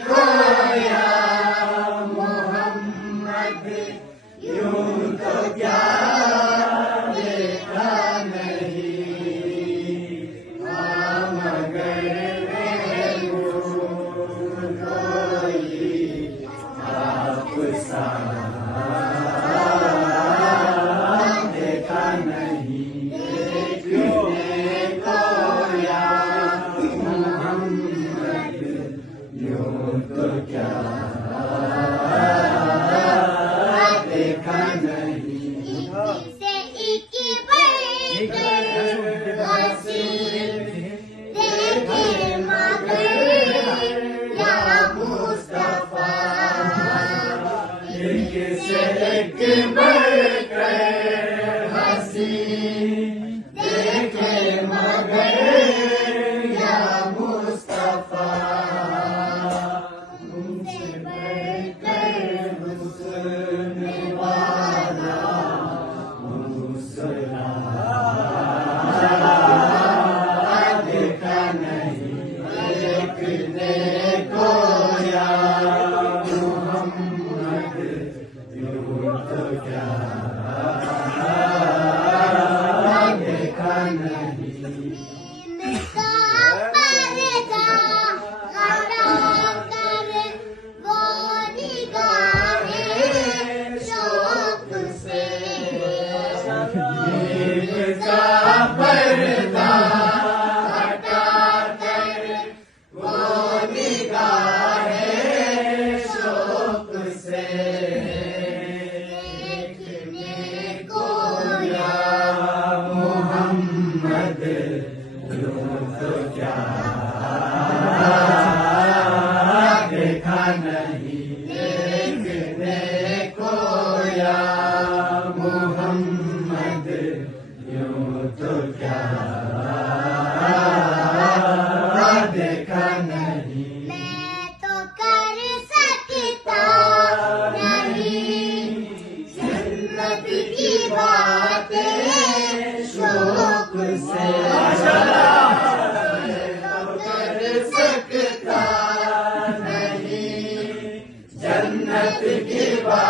खोया मोहम्मद यूं तो क्या देखा नहीं, हाँ मगर कोई आप सा देखा नहीं, देखने को या मोहम्मद यूं तो क्या देखा नहीं। से एक बढ़कर हंसी देखे मगर या मुस्तफा, इनसे एक बढ़कर हंसी देखे मगर या मुस्तफा, उनसे बढ़कर हुस्न वाला मुस्कुरा देखा नहीं, देखने को या मोहम्मद यूं तो क्या देखा नहीं। इनका पर्दा हटा कर वो निगाहें शौक से, इनका पर्दा हटा कर वो निगाहें शौक से देखने को या मोहम्मद यूं तो क्या देखा नहीं, देखने को या मोहम्मद यूं तो क्या देखा नहीं। मैं तो कर सकता नहीं जन्नत की बातें शौक से, कर सकता नहीं जन्नत की बात